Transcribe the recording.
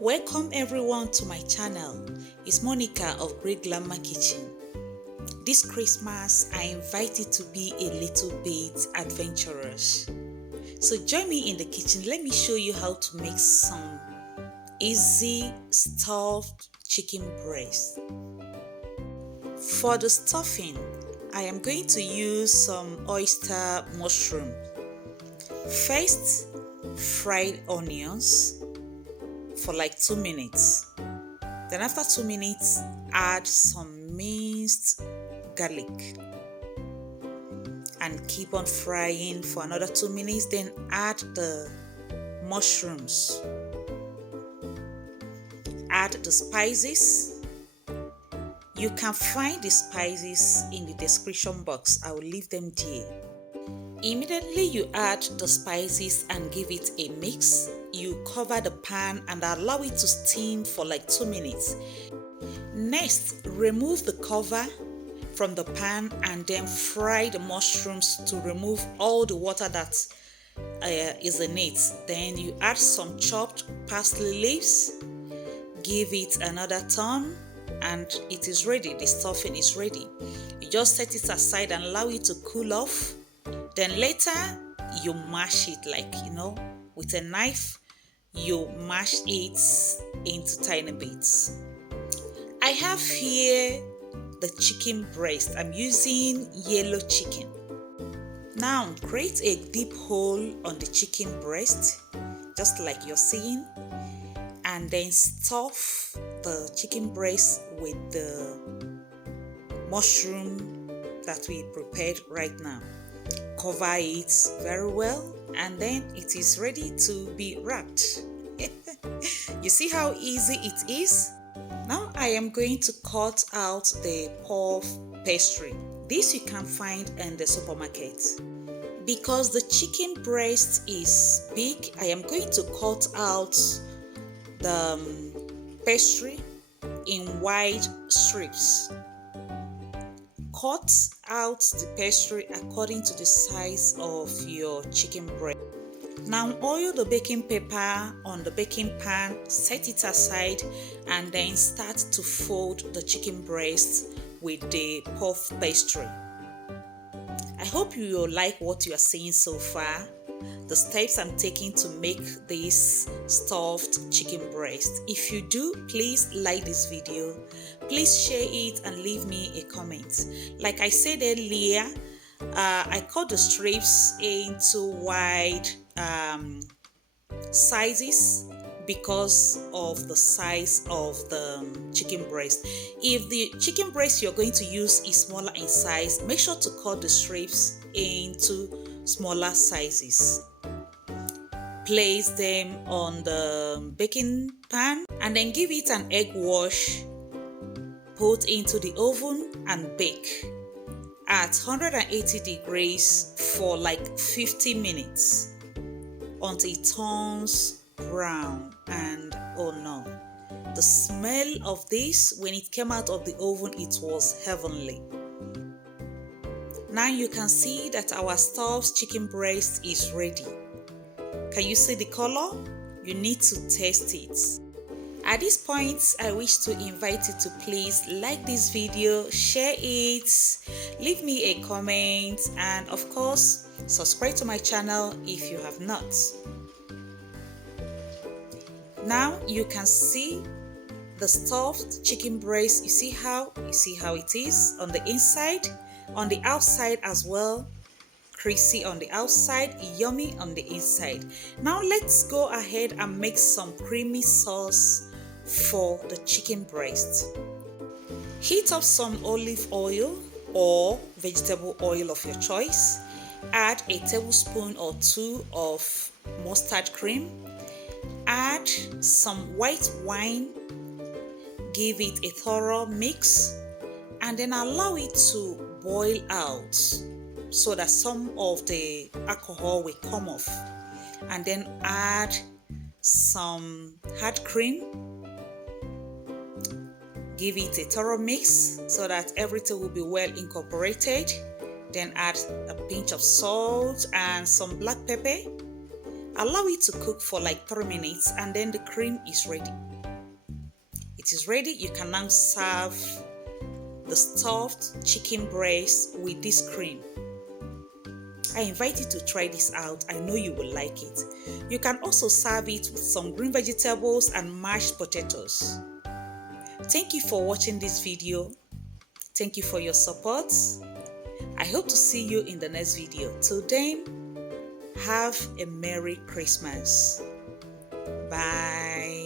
Welcome everyone to my channel. It's Monica of Great Glamour Kitchen. This Christmas, I invite you to be a little bit adventurous. So join me in the kitchen. Let me show you how to make some easy stuffed chicken breast. For the stuffing, I am going to use some oyster mushroom. First, fried onions for like 2 minutes. Then after 2 minutes, add some minced garlic and keep on frying for another 2 minutes. Then add the mushrooms, add the spices. You can find the spices in the description box. I will leave them there. Immediately you add the spices and give it a mix. You cover the pan and allow it to steam for like 2 minutes. Next, remove the cover from the pan and then fry the mushrooms to remove all the water that is in it. Then you add some chopped parsley leaves, give it another turn, and it is ready. The stuffing is ready. You just set it aside and allow it to cool off. Then later you mash it, like with a knife. You mash it into tiny bits. I have here the chicken breast. I'm using yellow chicken. Now create a deep hole on the chicken breast, just like you're seeing, and then stuff the chicken breast with the mushroom that we prepared right now. Cover it very well and then it is ready to be wrapped. You see how easy it is? Now I am going to cut out the puff pastry. This you can find in the supermarket. Because the chicken breast is big, I am going to cut out the pastry in wide strips. Cut out the pastry according to the size of your chicken breast. Now oil the baking paper on the baking pan, set it aside, and then start to fold the chicken breast with the puff pastry. I hope you will like what you are seeing so far. The steps I'm taking to make this stuffed chicken breast. If you do, please like this video. Please share it and leave me a comment. Like I said earlier, I cut the strips into wide sizes because of the size of the chicken breast. If the chicken breast you're going to use is smaller in size, make sure to cut the strips into smaller sizes. Place them on the baking pan and then give it an egg wash. Put into the oven and bake at 180 degrees for like 50 minutes until it turns brown. And oh no, the smell of this when it came out of the oven, it was heavenly. Now you can see that our stuffed chicken breast is ready. Can you see the color? You need to taste it. At this point, I wish to invite you to please like this video, share it, leave me a comment, and of course, subscribe to my channel if you have not. Now you can see the stuffed chicken breast. You see how it is on the inside, on the outside as well. Crispy on the outside, yummy on the inside. Now let's go ahead and make some creamy sauce for the chicken breast. Heat up some olive oil or vegetable oil of your choice. Add a tablespoon or 2 of mustard cream. Add some white wine. Give it a thorough mix and then allow it to boil out so that some of the alcohol will come off. And then add some hard cream. Give it a thorough mix so that everything will be well incorporated. Then add a pinch of salt and some black pepper. Allow it to cook for like 3 minutes and then the cream is ready. It is ready. You can now serve the stuffed chicken breast with this cream. I invite you to try this out. I know you will like it. You can also serve it with some green vegetables and mashed potatoes. Thank you for watching this video. Thank you for your support. I hope to see you in the next video. Till then, have a Merry Christmas. Bye.